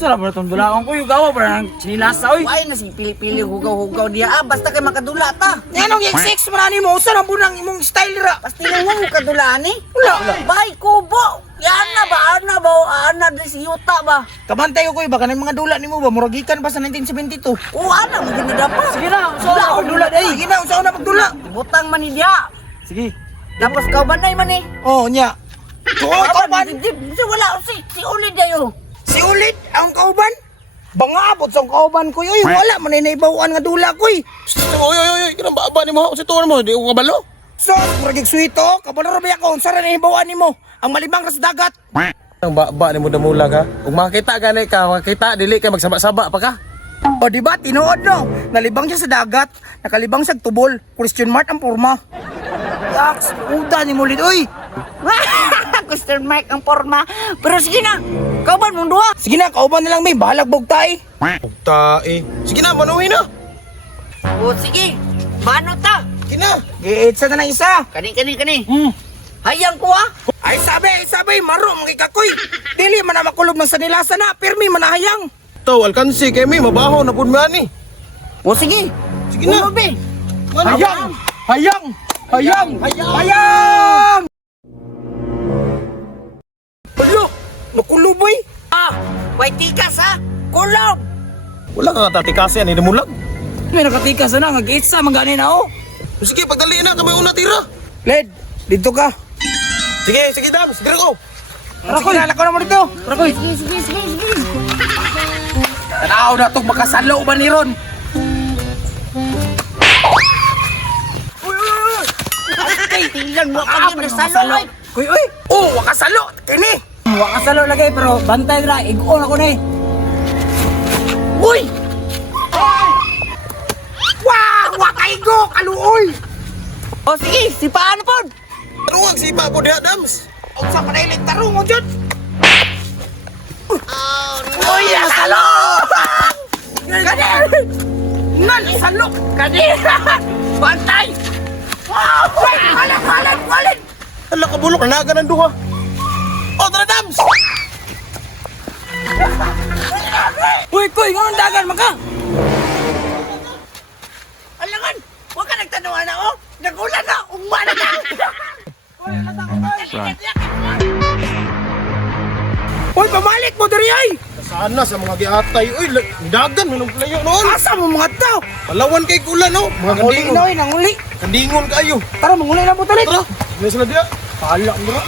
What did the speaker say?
Usa ba itong dulaon ko? Yung gawa ba ng sinilasa, oy? Why na si pili-pili hugaw-hugaw diya. Basta kay makadula ta. Anong yung sex mo na ni mo? Usa na po ng imong style ra. Basta mo kadulaan eh. Wala. Bay, kubo. Yan na ba? Ana di si Yuta ba? Kabantay ko ba? Kanang mga dula ni mo ba? Muragikan pa sa 1972. Ana mo ginida pa. Sige na, usaw na pagdula. Sige na, usaw na pagdula. Butang man ni diya. Sige. Tapos kaubanay man eh. Oh, nya. Oo, kauban. Kasi wala si Ulid dayo. Si Ulit, ang kauban. Bangabot sa kauban ko. Uy, wala man ay naibawaan nga dula ko. Oy, kinang baba ni mo. Si tuwan mo, di ko kabalo. So, muragig suito. Kabalo rabi ako. Sara na ibawaan ni mo. Ang malimang ras dagat. Ang baba ni mo damulag ha. Kung makita gani ka, makita dili ka magsaba-saba pa ka. O diba, tinuod no? Nalibang siya sa dagat. Nakalibang sa tubol. Question mark ang porma. Yaks, uda ni Mulit. Uy! Question mark ang forma. Pero sige na. Kauban mong duha. Sige na, kauban na lang may bahalag bugtay. Tae. Sige na, manuhin na. O sige. Mano ta? Sige na. Giitsa na ng isa. Kani. Hayang ko ah. Ay sabi, maro mga ikakoy. Dili man na makulob ng sanilasa na, pirmi manahayang. Taw, alkansi kay mi, mabaho na pud man ni. O sige. Sige na. Ulo, be. Hayang! Ulo, nakuloboy. Way tikas ha. Kulob. Wala ka katatikasan ni damulag. May nakatikas na, nag-itsa, magani na oh. Sige, pagdali na kami una tira. Led, dito ka. Sige, Dams, dire ko. Sige na, lako na mo dito. Rakoy. Sige. Tanaw na itong makasalo ba ni Ron? Ay, tilang mo ka yun. Nasalo ay. Uy! Oh, wakasalo! Kini! Wakasalo lagi, pero bantay na. Igoon ako na eh. Uy! Wow! Wakaigo! Kaluoy! O sige, si paano po? Ano ang sipa po diha, Dams? Huwag sa panailit tarong mo dyan! Uy! Nasalo! Kani! Nan! Salo! Kani! Bantay! Wow! Walit! Ala ka bulok, naga ng duha. O, tara, Dams! Uy! Kuy! Ngayon dagan maka! Alangan, huwag ka nagtanungan na oh. Nagulan na, umana na. Uy! Pamalik mo diri ay! Saan na sa mga giatay? Uy, dagan, manong playo noon. Asa mo mga tao? Palawan kay kulan, no? Mga Uli kandingon. na oy! Nanguli! Kandingon kayo. Tara, manguli na po tulit! Tara, may sila diha. Pala, bro!